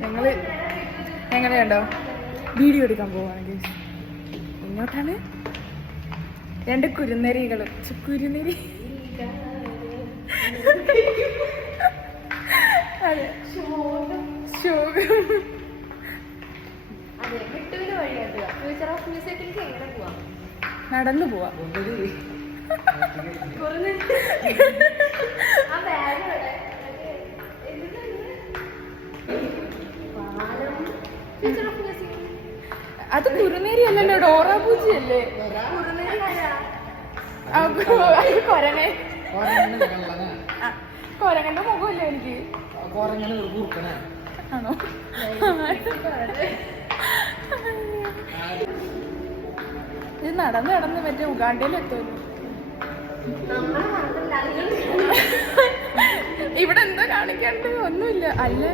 ഞങ്ങൾ എങ്ങനെയുണ്ടോ? വീഡിയോ എടുക്കാൻ പോവാണ് guys. എങ്ങോട്ടാണ് രണ്ട് കുരുന്നരികൾ ഛെ, കുരുന്നരി. അതെ. ശോകം. അതെ വിട്ടുവിന് അത് കുറുനേരി അല്ലല്ലോ ഡോറ പൂജി അല്ലേ? ആ, കു- അത് കൊരങ്ങൻ. കൊരങ്ങന്റെ മുഖമല്ലേ എനിക്ക്? ആണോ? ഇത് നടന്ന് നടന്ന് മറ്റേ മറന്നില്ല ഇവിടെ എന്താ കാണിക്കാണ്ട്? ഒന്നുമില്ല. അല്ല.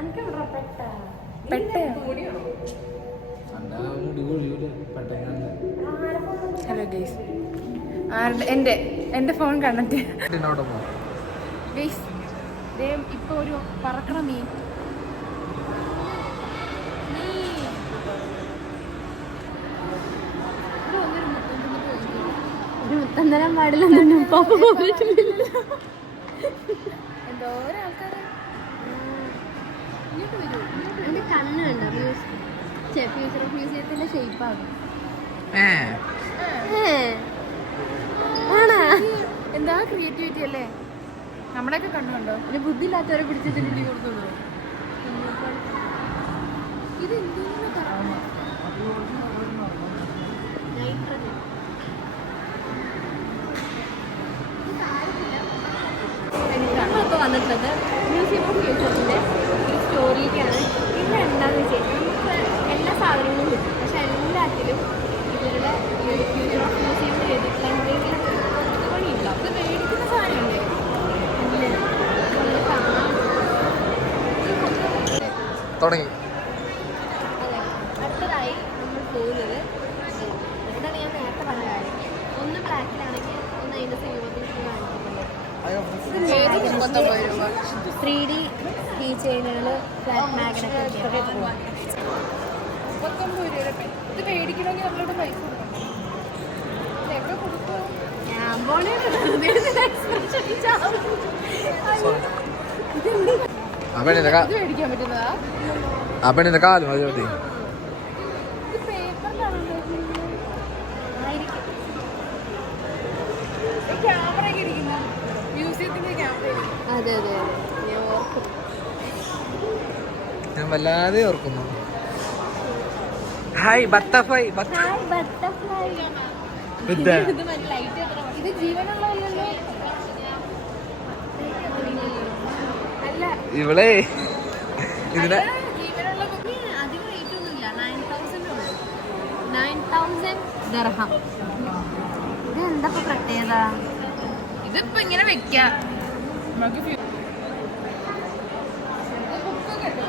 എനിക്ക് ഇവിടെ പെട്ട പെട്ടയോ? ഹലോ ഗൈസ് ആരുടെ എന്റെ എന്റെ ഫോൺ കണക്ട് ഗൈസ് ഇപ്പൊ ഒരു പറക്കണ മീൻ ഒരു മുത്തം തരാൻ പാടില്ലെന്നു പാപ്പ പറഞ്ഞിട്ടില്ല എന്തോരം ആൾക്കാർ ഇങ്ങോട്ട് വരൂ എന്റെ കണ്ണ് കണ്ടോ? ഫ്യൂച്ചർ ഓഫ് മ്യൂസിയത്തിന്റെ ഷേപ്പ് ആകും. ആണാ? എന്താ ക്രിയേറ്റിവിറ്റി അല്ലേ? നമ്മുടെയൊക്കെ കണ്ണുണ്ടോ ഇല്ലാത്തവരെ പിടിച്ചിട്ട് പിടിച്ചിട്ടുണ്ടെങ്കിൽ കൊടുത്തോളൂ ഇത്? എന്തെങ്കിലും വന്നിട്ടുള്ളത്. മ്യൂസിയം ഓഫ് ഫ്യൂച്ചറിന്റെ ഒരു സ്റ്റോറിയിലേക്കാണ് ഇവിടെ എന്താണെന്ന് വെച്ച് കഴിഞ്ഞാൽ നമുക്ക് എല്ലാ സാധനങ്ങളും കിട്ടും. പക്ഷെ എല്ലാത്തിലും ഇവരുടെ ഒരു ഫ്യൂച്ചർ ഓഫ് മ്യൂസിയം ചെയ്തിട്ടുള്ള എന്തെങ്കിലും ഇത് മേടിക്കുന്ന തുടങ്ങി അതെ അടുത്തതായി നമ്മൾ പോകുന്നത് എന്താണ് ഞാൻ നേരത്തെ പറഞ്ഞ കാര്യം ഒന്ന് ബ്ലാക്കിലാണെങ്കിൽ ഒന്ന് അതിന്റെ സിനിമത്തിൽ ഏത് മുപ്പത്തൊമ്പത് രൂപ ത്രീ ഡി കീ ചെയിനുകൾ ഫ്ലാറ്റ് മാഗ്നറ്റ് മുപ്പത്തൊമ്പത് രൂപയുടെ പെൻ ഇത് മേടിക്കണമെങ്കിൽ നമ്മളിവിടെ പൈസ കൊടുക്കണം എവിടെ കൊടുക്കും ഞാൻ കാ ഇത് മേടിക്കാൻ പറ്റുന്നതാ ആ പെണ്ണിന്റെ കാൽ മതി മതി ഇത് ക്യാമറ ഇരിക്കുന്ന മ്യൂസിയത്തിന്റെ ക്യാമറ അതെ അതെ അതെ നയൻ വല്ലാതെ ഓർക്കുന്നു. ഹായ് ബത്തഫൈ ഇവിടെ ഇത് എന്താ പ്രത്യേകത? ഇതിപ്പോ ഇങ്ങനെ വെക്കാം നമുക്ക് ഫ്യൂ- ഇത് ബുക്കൊക്കെ ഉണ്ട്.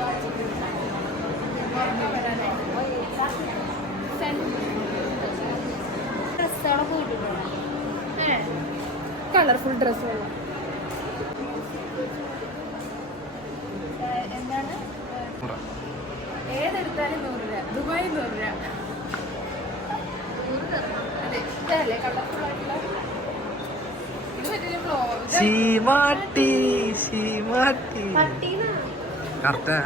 ഡ്രസ്സുകളൊക്കെ കളർഫുൾ ഡ്രസ്സുകൾ എന്താണ്? ഏതെടുത്താലും നൂറ് രൂപ. ദുബായ് നൂറ് രൂപ. അതെ കളർഫുൾ ആയിട്ടുള്ള? ശീമാട്ടി ശീമാട്ടി കറക്റ്റാ.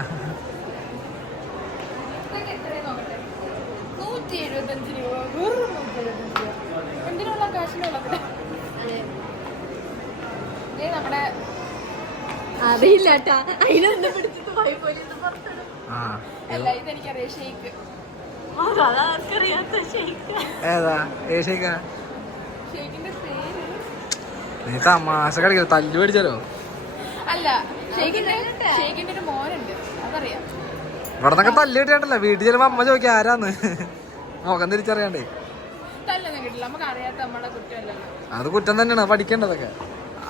നൂറ്റി എഴുപത്തഞ്ച് രൂപ വെറും നൂറ്റി എഴുപത്തഞ്ച് രൂപ. എന്തിനുള്ള കാശിനുള്ള നമ്മുടെ അറിയില്ല അല്ല ഇതെനിക്കറിയാം ഷെയ്ക്ക്. നീ തമാശ തല്ലു അല്ല ഷെയ്ക്കിന്റെ ഒരു മോനുണ്ട് അതറിയാം. ഇവിടെ നിന്നൊക്കെ തല്ലു കിട്ടിയാണ്ടല്ലോ. വീട്ടിൽ ചെല്ലുമ്പോ അമ്മ ചോദിക്കാം ആരാന്ന്? മുഖം തിരിച്ചറിയണ്ടേ? അത് കുറ്റം തന്നെയാണ്. പഠിക്കേണ്ടതൊക്കെ.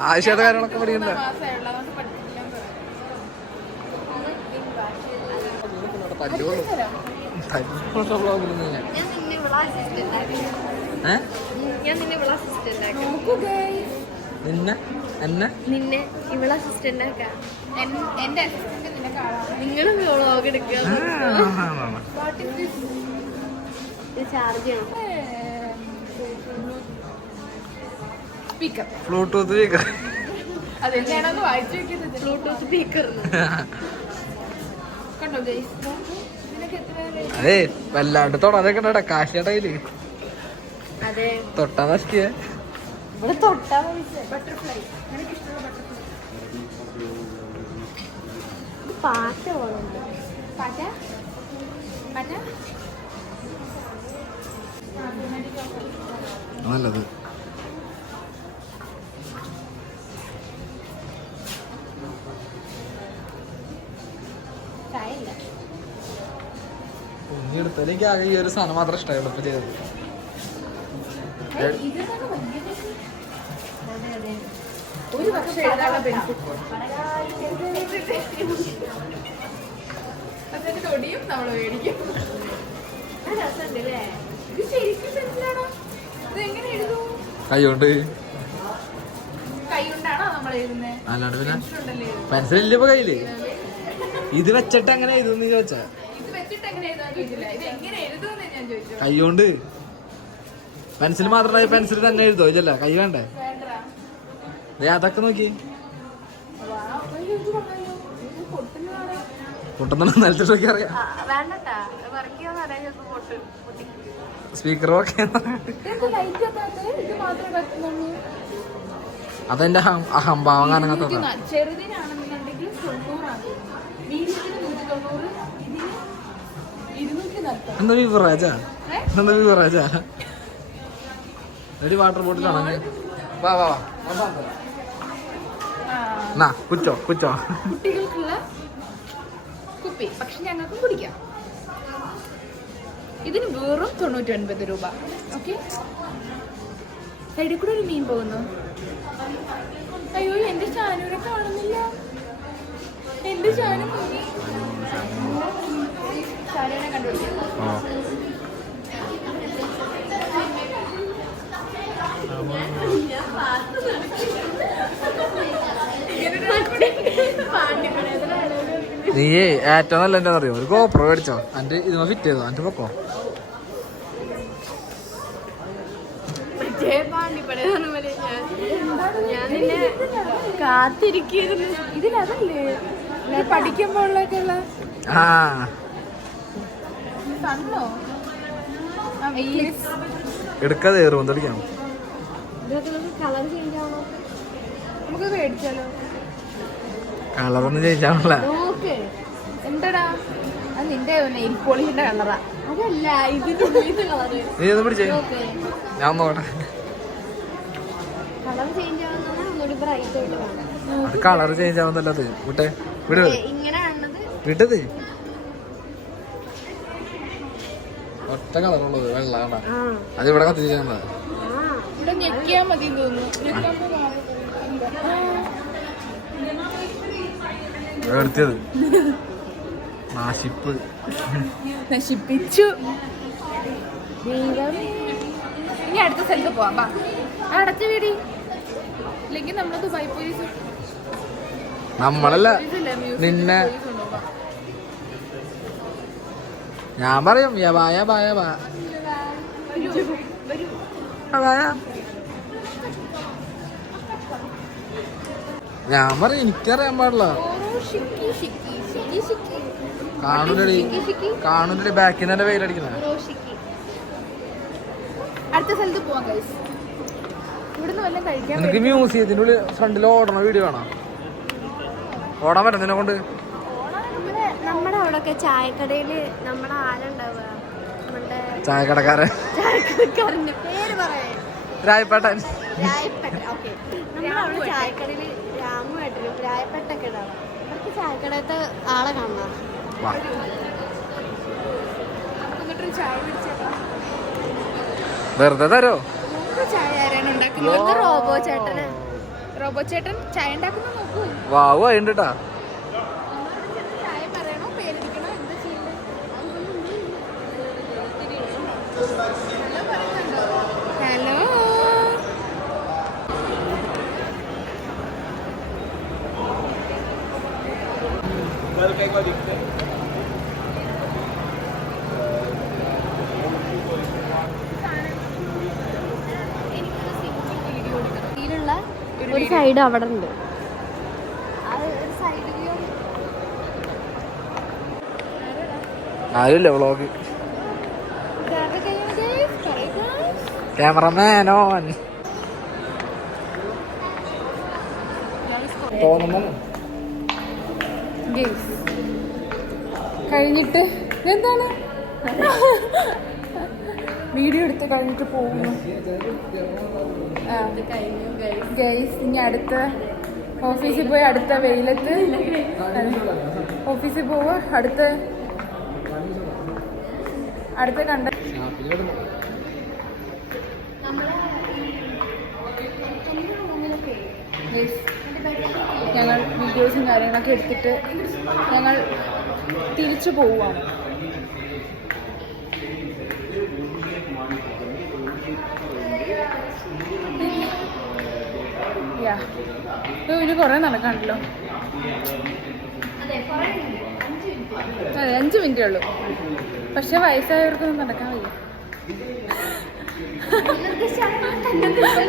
ആവശ്യത്തെ കാര്യങ്ങളൊക്കെ പഠിക്കണ്ട നിന്നെ? എന്നെ? നിന്നെ ഇവിടെ അസിസ്റ്റന്റ് ആക്കാം എന്റെ അസിസ്റ്റന്റ് നിന്നെ കാണാം. നിങ്ങളും വ്ളോഗ് എടുക്കുക. ബ്ലൂടൂത്ത് സ്പീക്കർ അതെന്താണെന്ന് വായിച്ചു വെക്കുന്നത് ബ്ലൂടൂത്ത് സ്പീക്കർ കണ്ടോ? അതേ വല്ലാണ്ട് തൊടാതെ ഉണ്ടോ കാശിയുടെ കയ്യിൽ. അതെ. തൊട്ടാ നശിക്കേ ഇവിടെ തൊട്ടാ ബട്ടർഫ്ലൈ നിനക്ക് നല്ലത്. എടുത്തതിലേക്ക് ആകെ ഈ ഒരു സാധനം മാത്രം ഇഷ്ടമായുള്ളൂ ഇപ്പൊ ചെയ്തത്. ഒരു തൊടിയും നമ്മൾ മേടിക്കും. രസമുണ്ട് അല്ലേ? ഇത് ശരിക്കും പെൻസിലാണോ ഇത് എങ്ങനെ എഴുതും? കൈ കൊണ്ട് നമ്മൾ എഴുതുന്നത് അല്ലാണ്ട് പിന്നെ പെൻസിലില്ല ഇപ്പൊ കയ്യിൽ? ഇത് വെച്ചിട്ട് അങ്ങനെ എഴുതുന്ന ചോദിച്ചാ? ഇത് വെച്ചിട്ട് എങ്ങനെ എഴുതാൻ ചോദിച്ചില്ല. ഇത് എങ്ങനെ എഴുതുമെന്ന് ഞാൻ ചോദിച്ചു. കൈ കൊണ്ട് പെൻസിൽ മാത്രം പെൻസിൽ തന്നെ എഴുതോ? ഇല്ലല്ല കൈ വേണ്ടേ? അതൊക്കെ നോക്കി? പൊട്ടുന്ന നിലത്തിട്ട് നോക്കി അറിയാം. Speaker okay. അതെന്റെ അഹം- അഹംഭാവം എന്താ വിവറാജാ ഏ? എന്താ വിവറാജാ ഒരു വാട്ടർ ബോട്ടിലാണ് വാ വാ വാ. കുച്ചോ കുച്ചോ. കുട്ടികൾക്കുള്ള കുപ്പി. പക്ഷെ ഞങ്ങൾക്കും കുടിക്കാം. ഇതിന് വെറും തൊണ്ണൂറ്റി ഒൻപത് രൂപ. ഓക്കെ സൈഡിൽ കൂടെ ഒരു മീൻ പോകുന്നു. അയ്യോ എന്റെ ചാനൂരെ കാണുന്നില്ല. എന്റെ ചാനൽ മുങ്ങി. ചാനൂരെ നീ ഏറ്റവും നല്ല എന്താ അറിയോ? ഒരു ഗോപ്രോ മേടിച്ചോ. അന്റെ ഇത് ഫിറ്റ് ചെയ്തോ? അന്റെ പൊക്കോ? ഞാൻ നിന്നെ കാത്തിരിക്കുന്നു ഇതിലതല്ലേ? എടുക്കാതെ നമുക്ക് മേടിച്ചാലോ? കളറൊന്നും ചോദിച്ചാണല്ല എന്താടാ? അത് നിന്റെ പോളിഷിന്റെ കളറാ. അതല്ല ഇതിന്റെ കളറ്. ഞാൻ നോക്കട്ടെ. കളർ ചേഞ്ച് അത് കളർ ചേഞ്ച് ആവുന്നല്ലത് വിട്ടെ വിട്. വിട്ടത്. ഒറ്റ കളറുള്ളത് വെള്ള കണ്ട അത് ഇവിടെ കത്തിച്ചാണത് ആ. ഇവിടെ ഞെക്കിയാ മതി തോന്നുന്നു. ഞെക്കുമ്പോ കാണും. എടുത്തത് നാശിപ്പ്. നശിപ്പിച്ചു. ഇനി അടുത്ത സ്ഥലത്ത് പോവാം. അടച്ച വീടി. നമ്മൾ ദുബായ് പോലീസ് നമ്മളല്ല നിന്നെ ഞാൻ പറയും ബായ. ഞാൻ പറയും എനിക്കറിയാൻ പാടില്ല. കാണുന്നടി കാണൂലടി ബാക്കിൽ നിന്ന് വെയിലടിക്കണ റോഷിക്ക് അടുത്ത സ്ഥലത്ത് പോവാം വല്ലതും കഴിക്കാൻ നിനക്ക് മ്യൂസിയത്തിന്റെ ഉള്ളിൽ ഫ്രണ്ടിൽ ഓടണ വീഡിയോ കാണാം. ഓടാൻ പറ്റുന്നതിനെ കൊണ്ട്. നമ്മുടെ അവിടെയൊക്കെ ചായക്കടയിൽ നമ്മുടെ ആരുണ്ടാവുക നമ്മുടെ ചായക്കടക്കാരൻ. ചായക്കടക്കാരന്റെ പേര് പറയേ. രായപ്പേട്ടൻ. രായപ്പെട്ട ഓക്കെ. നമ്മുടെ അവിടെ ചായക്കടയിൽ രാമുവേട്ടനും രായപ്പെട്ടൊക്കെ ഉണ്ടാവുക. അവർക്ക് ചായക്കടയത്തെ ആളെ കാണാം വെറുതെ തരോ? ചായ ആരാണ് ഉണ്ടാക്കുന്നത് റോബോ ചേട്ടന്. റോബോ ചേട്ടൻ ചായ ഉണ്ടാക്കുന്ന നോക്കൂ. വാവ് ആയിട്ടാ ചായ പറയണോ പേരടിക്കണോ എന്താ ചെയ്യണ്ടേ ഹലോ ഇതിലുള്ള ഒരു സൈഡ് അവിടെ ഉണ്ട്. ആരുമില്ല വ്ളോഗ് ക്യാമറമാനോൻ തോന്നുന്നു. കഴിഞ്ഞിട്ട്. എന്താണ് വീഡിയോ എടുത്ത് കഴിഞ്ഞിട്ട് പോകുന്നു. ഗൈസ് ഇനി അടുത്ത ഓഫീസിൽ പോയി അടുത്ത വെയിലത്ത്. ഓഫീസിൽ പോവുക അടുത്ത അടുത്ത കണ്ട ഞങ്ങൾ വീഡിയോസും കാര്യങ്ങളൊക്കെ എടുത്തിട്ട് ഞങ്ങൾ തിരിച്ചു പോവുകയാണ് ഇത് കുറേ നടക്കാണ്ടല്ലോ അതെ അഞ്ച് മിനിറ്റേ. ഉള്ളൂ. പക്ഷെ വയസ്സായവർക്കൊന്നും നടക്കാൻ വയ്യ.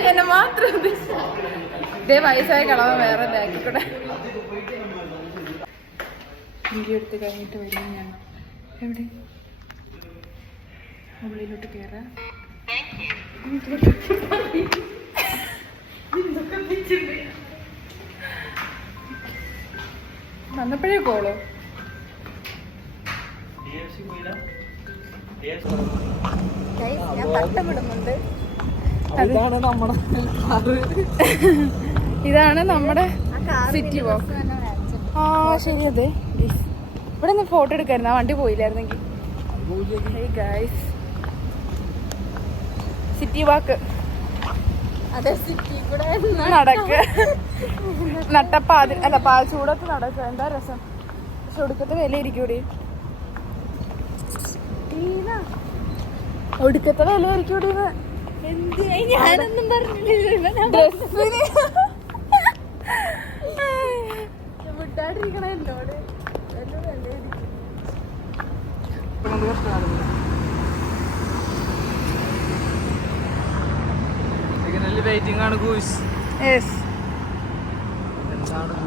എന്നെ മാത്രം. ഇതേ വയസ്സായ കളവ വേറെ ബാക്കിക്കൂടെ വീഡിയോ എടുത്ത് കഴിഞ്ഞിട്ട് വരും ഞാൻ. എവിടെ? ഉള്ളിലോട്ട് കയറാം വന്നപ്പോഴേ കോൾ. ഞാൻ പട്ടമിടുന്നുണ്ട് ഇതാണ് നമ്മുടെ ഇതാണ് നമ്മുടെ സിറ്റി വാക്ക് ആ ശരി അതെ. ഇവിടെ നിന്ന് ഫോട്ടോ എടുക്കായിരുന്നു. ആ വണ്ടി പോയില്ലായിരുന്നെങ്കിൽ. സിറ്റി വാക്ക് നടക്ക്. നട്ടപ്പാതി അല്ല പാൽ ചൂടത്ത് നടക്കുക എന്താ രസം? പക്ഷെ ഒടുക്കത്തെ വില ഇരിക്കൂടി ഒടുക്കത്തെ വില ഇരിക്കൂടി ഞാനൊന്നും പറഞ്ഞില്ല. ഡ്രസ്സിന്. വിട്ടാണ്ടിരിക്കണ എന്നോട്. വലിയ വിലയായിരിക്കും. വെയിറ്റിംഗ് ആണ് ഗൂസ് എസ് എന്താണ്